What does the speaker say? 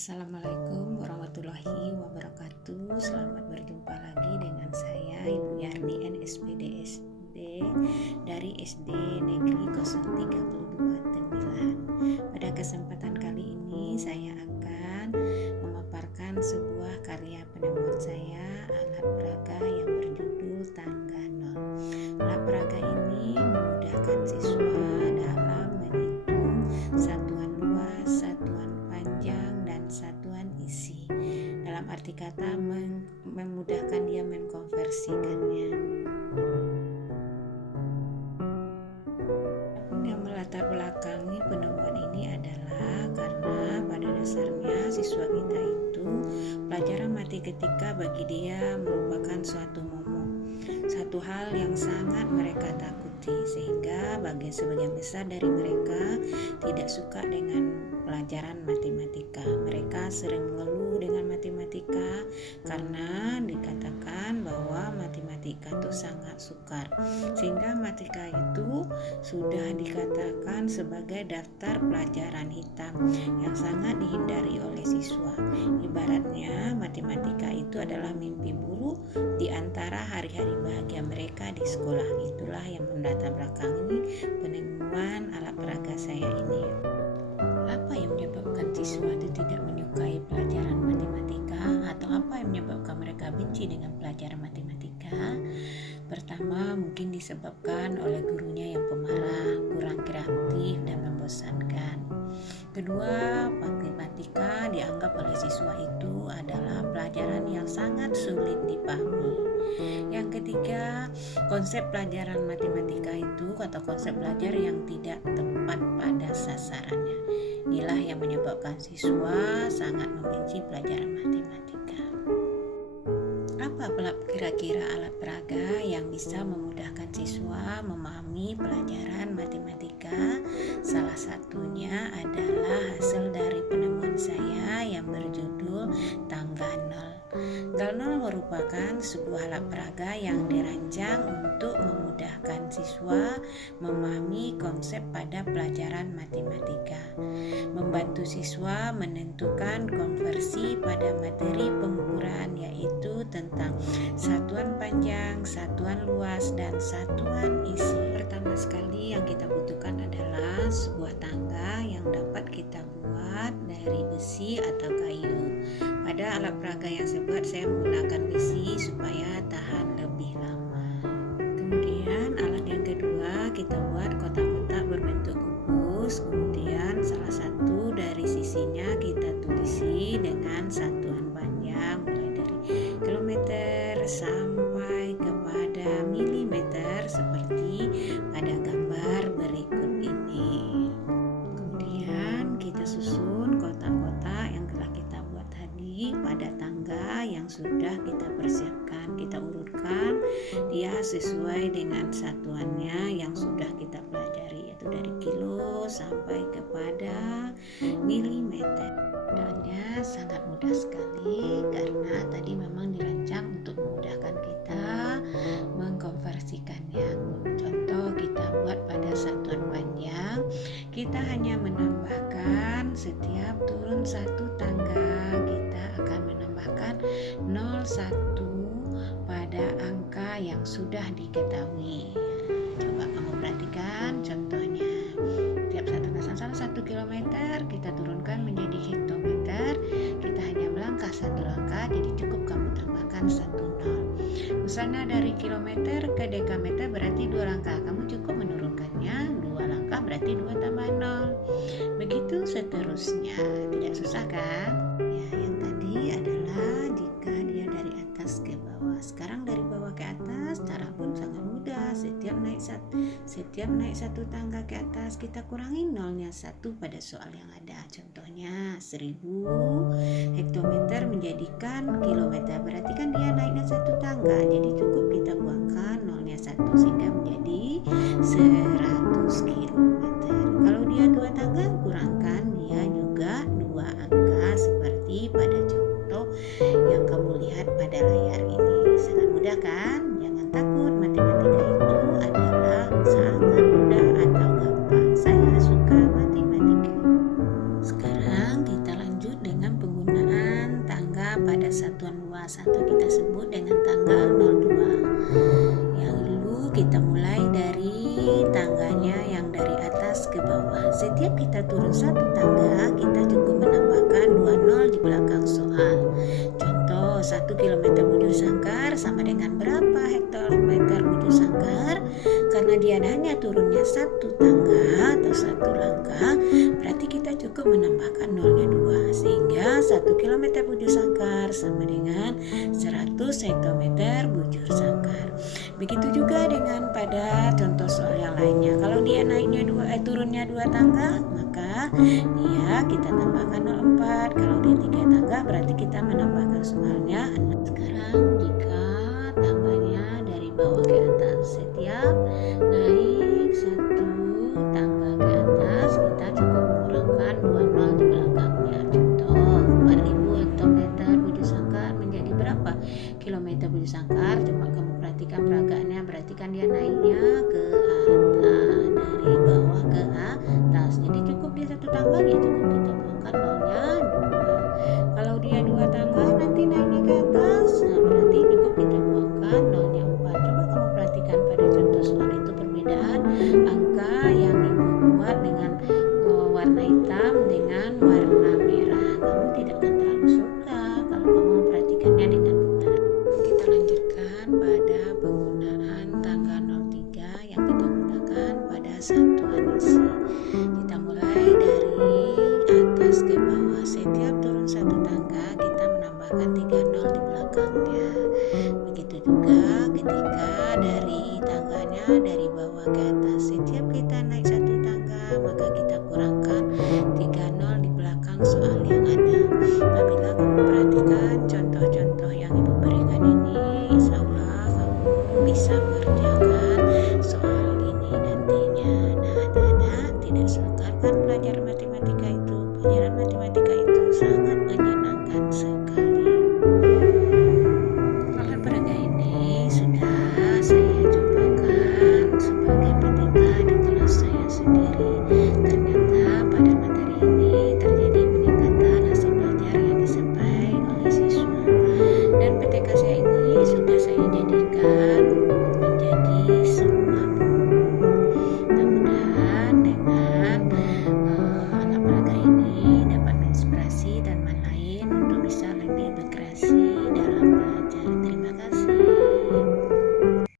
Assalamualaikum warahmatullahi wabarakatuh. Selamat berjumpa lagi dengan saya Ibu Yarni NSPD SD dari SD Negeri 032 Tembilahan. Pada kesempatan kali ini saya akan memaparkan sebuah karya penemuan saya, alat peraga yang berjudul Tangga Nol. Alat peraga ini memudahkan siswa dalam menghitung satuan luas, satuan panjang, dan satuan isi. Dalam arti kata memudahkan dia mengkonversikannya. Yang melatar belakangi penemuan ini adalah karena pada dasarnya siswa kita itu pelajaran matematika bagi dia merupakan suatu momok, satu hal yang sangat mereka takuti, sehingga sebagian besar dari mereka tidak suka dengan pelajaran matematika. Mereka sering mengeluh dengan matematika karena dikatakan bahwa matematika itu sangat sukar, sehingga matematika itu sudah dikatakan sebagai daftar pelajaran hitam yang sangat dihindari oleh siswa. Ibaratnya matematika itu adalah mimpi buruk di antara hari-hari bahagia mereka di sekolah. Itulah yang melatar belakangi penemuan alat peraga saya ini. Apa yang menyebabkan siswa itu tidak menyukai pelajaran matematika, atau apa yang menyebabkan mereka benci dengan pelajaran matematika? Pertama, mungkin disebabkan oleh gurunya yang pemarah, kurang kreatif, dan membosankan. Kedua, matematika dianggap oleh siswa itu adalah pelajaran yang sangat sulit dipahami. Yang ketiga, konsep pelajaran matematika itu atau konsep belajar yang tidak tepat pada sasarannya. Inilah yang menyebabkan siswa sangat membenci pelajaran matematika. Apa kira-kira alat peraga yang bisa memudahkan siswa memahami pelajaran matematika? Salah satunya adalah hasil dari penemuan saya yang berjudul Tangga Nol. Tangga Nol merupakan sebuah alat peraga yang dirancang untuk memudahkan siswa memahami konsep pada pelajaran matematika, membantu siswa menentukan konversi pada materi pengukuran, yaitu tentang satuan panjang, satuan luas, dan satuan isi. Pertama sekali yang kita butuhkan adalah sebuah tangga yang dapat kita buat dari besi atau kayu. Pada alat peraga yang saya buat, saya menggunakan besi supaya tahan lebih lama. Kemudian alat yang kedua, kita buat kotak-kotak berbentuk kubus. Kemudian salah satu dari sisinya kita tulisi dengan satuan panjang mulai dari kilometer sampai kepada milimeter seperti pada gambar berikut ini. Kemudian kita susun kotak-kotak yang telah kita buat tadi pada tangga yang sudah kita persiapkan. Kita urutkan dia sesuai dengan satuannya yang sudah kita pelajari, yaitu dari kilo sampai kepada milimeter. Caranya sangat mudah sekali karena tadi memang dirancang untuk memudahkan kita mengkonversikannya. Contoh, kita buat pada satuan panjang, kita hanya menambahkan setiap turun satu tangga, kita akan menambahkan 01 pada angka yang sudah diketahui. Coba kamu perhatikan contohnya. Tiap satu kilometer kita turunkan menjadi hektometer, kita hanya melangkah satu langkah, jadi cukup kamu tambahkan 1 0. Misalnya dari kilometer ke dekameter berarti 2 langkah, kamu cukup menurunkannya 2 langkah, berarti 2 tambah 0. Begitu seterusnya, tidak susah kan? Ya, yang tadi adalah jika dia dari atas ke bawah. Sekarang dari bawah ke atas, cara pun sangat mudah. Setiap naik satu tangga ke atas, kita kurangi nolnya 1 pada soal yang ada. Contohnya 1000 hektometer menjadikan kilometer, berarti kan dia naiknya satu tangga, jadi cukup kita buangkan nolnya 1 sehingga menjadi 100 kilometer. Kalau dia 2 tangga, kurangkan dia juga 2 angka seperti pada contoh yang kamu lihat pada layar ini. Sangat mudah kan? Jangan takut, matematika itu adalah sangat mudah atau gampang. Saya suka matematika. Sekarang kita lanjut dengan penggunaan satuan luas atau kita sebut dengan tanggal 02. Yang dulu kita mulai dari tangganya yang dari atas ke bawah. Setiap kita turun satu tangga, kita cukup menambahkan 2 nol di belakang soal. Contoh, 1 km bujur sangkar sama dengan berapa hektometer bujur sangkar? Karena dia hanya turunnya satu tangga atau satu langkah, berarti kita cukup menambahkan nolnya 2, sehingga 1 km bujur sangkar sama dengan 100 hektometer bujur sangkar. Begitu juga dengan pada contoh soal yang lainnya. Kalau dia naiknya turunnya 2 tangga, maka dia kita tambahkan 0,4. Kalau dia 3 tangga, berarti kita menambahkan soalnya 6. Sekarang jika tangganya dari bawah ke atas, setiap naik satu tangga ke atas, kita cukup mengurangkan 2 nol di belakangnya. Contoh, 4000 hektometer bujur sangkar menjadi berapa kilometer bujur sangkar? Coba kamu perhatikan peragaannya, berarti kan dia naiknya ke atas, dari bawah ke atas. Jadi cukup dia satu tangga, ya cukup kita buangkan nolnya 2. Kalau dia 2 tangga nanti naiknya ke atas, nah berarti cukup kita buangkan nolnya 4. Coba kamu perhatikan pada contoh soal itu perbedaan angka yang ibu buat dengan warna hitam dengan warna merah. Kamu tidak akan terlalu suka kalau kamu memperhatikannya dengan benar. Kita lanjutkan pada penggunaan tangga 03 yang kita gunakan pada satuan isi. Kita mulai dari atas ke bawah. Setiap turun satu tangga, kita menambahkan 3 nol di belakangnya. Begitu juga ketika dari tangganya dari bawah ke atas. Setiap kita naik satu tangga, maka kita kurangkan 3 nol di belakang soal yang ada. Apabila kamu perhatikan contoh-contoh yang ibu berikan ini, insya Allah kamu bisa mengerjakan soal ini nantinya. Nah, anak-anak tidak sukar kan pelajaran matematika itu? Pelajaran matematika itu sangat